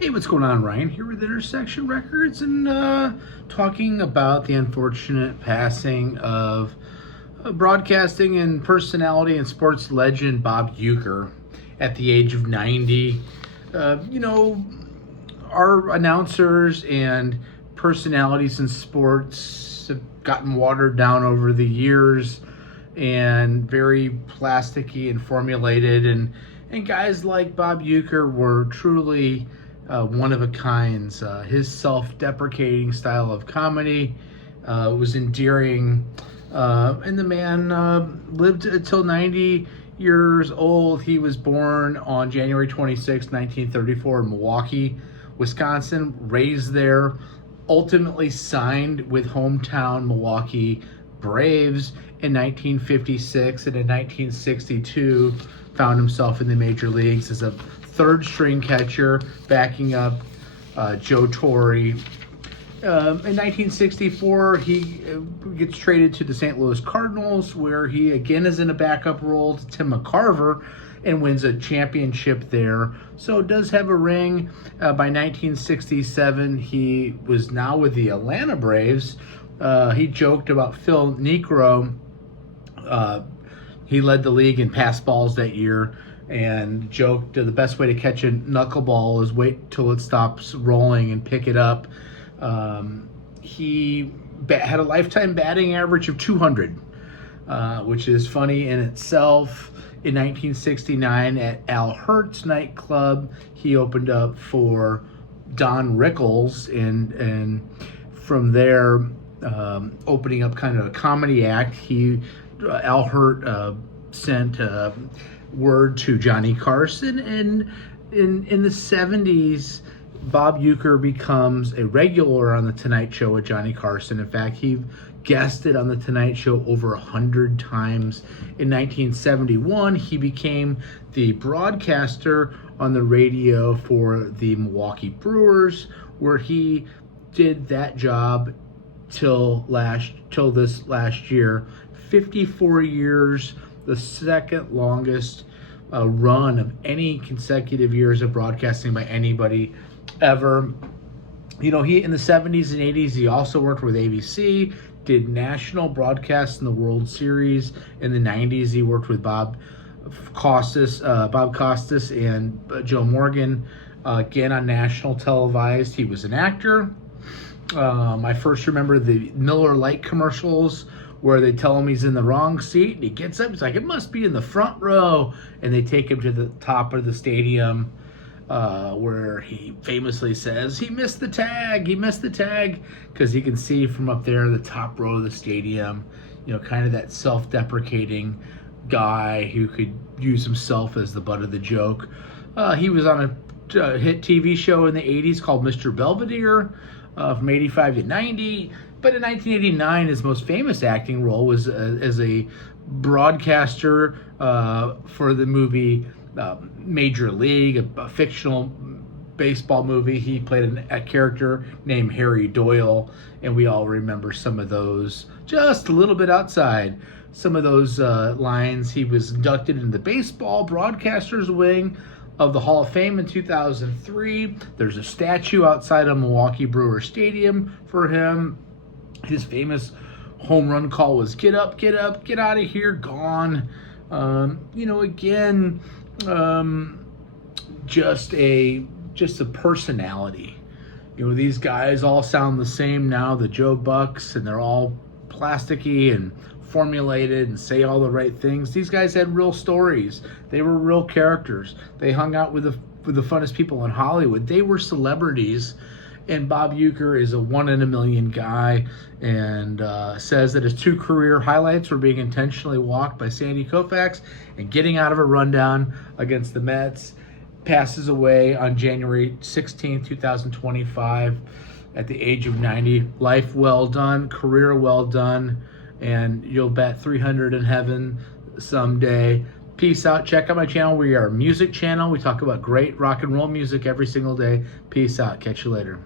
Hey, what's going on? Ryan here with Intersection Records and talking about the unfortunate passing of broadcasting and personality and sports legend Bob Uecker at the age of 90. Our announcers and personalities in sports have gotten watered down over the years and very plasticky and formulated, and guys like Bob Uecker were truly one of a kinds. His self-deprecating style of comedy was endearing, and the man lived until 90 years old. He was born on January 26, 1934 in Milwaukee, Wisconsin, raised there, ultimately signed with hometown Milwaukee Braves in 1956, and in 1962 found himself in the major leagues as a third string catcher backing up Joe Torre. In 1964, he gets traded to the St. Louis Cardinals, where he again is in a backup role to Tim McCarver and wins a championship there. So does have a ring. By 1967, he was now with the Atlanta Braves. He joked about Phil Niekro. He led the league in pass balls that year, and joked the best way to catch a knuckleball is wait till it stops rolling and pick it up. He had a lifetime batting average of 200, which is funny in itself. In 1969 at Al Hurt's nightclub, he opened up for Don Rickles, and from there, opening up kind of a comedy act, Al Hurt sent word to Johnny Carson, and in the 70s, Bob Uecker becomes a regular on the Tonight Show with Johnny Carson. In fact, he guested on the Tonight Show over 100 times. In 1971, he became the broadcaster on the radio for the Milwaukee Brewers, where he did that job till this last year. 54 years, the second longest run of any consecutive years of broadcasting by anybody ever. He in the 70s and 80s, he also worked with ABC, did national broadcasts in the World Series. In the 90s, he worked with Bob Costas and Joe Morgan, again on national televised. He was an actor. I first remember the Miller Lite commercials where they tell him he's in the wrong seat, and he gets up, he's like, it must be in the front row, and they take him to the top of the stadium, where he famously says he missed the tag, because he can see from up there the top row of the stadium, kind of that self-deprecating guy who could use himself as the butt of the joke. He was on a hit TV show in the 80s called Mr. Belvedere, from 85 to 90. But in 1989, his most famous acting role was as a broadcaster for the movie Major League, a fictional baseball movie. He played a character named Harry Doyle, and we all remember some of those just a little bit outside. Some of those lines. He was inducted into the Baseball Broadcasters Wing of the Hall of Fame in 2003. There's a statue outside of Milwaukee Brewer Stadium for him. His famous home run call was get up, get out of here, gone. Just a personality. These guys all sound the same now, the Joe Bucks, and they're all plasticky and formulated and say all the right things. These guys had real stories. They were real characters. They hung out with the funnest people in Hollywood. They were celebrities. And Bob Uecker is a 1 in a million guy, and says that his 2 career highlights were being intentionally walked by Sandy Koufax and getting out of a rundown against the Mets. Passes away on January 16, 2025 at the age of 90. Life well done, career well done, and you'll bet 300 in heaven someday. Peace out. Check out my channel. We are a music channel. We talk about great rock and roll music every single day. Peace out. Catch you later.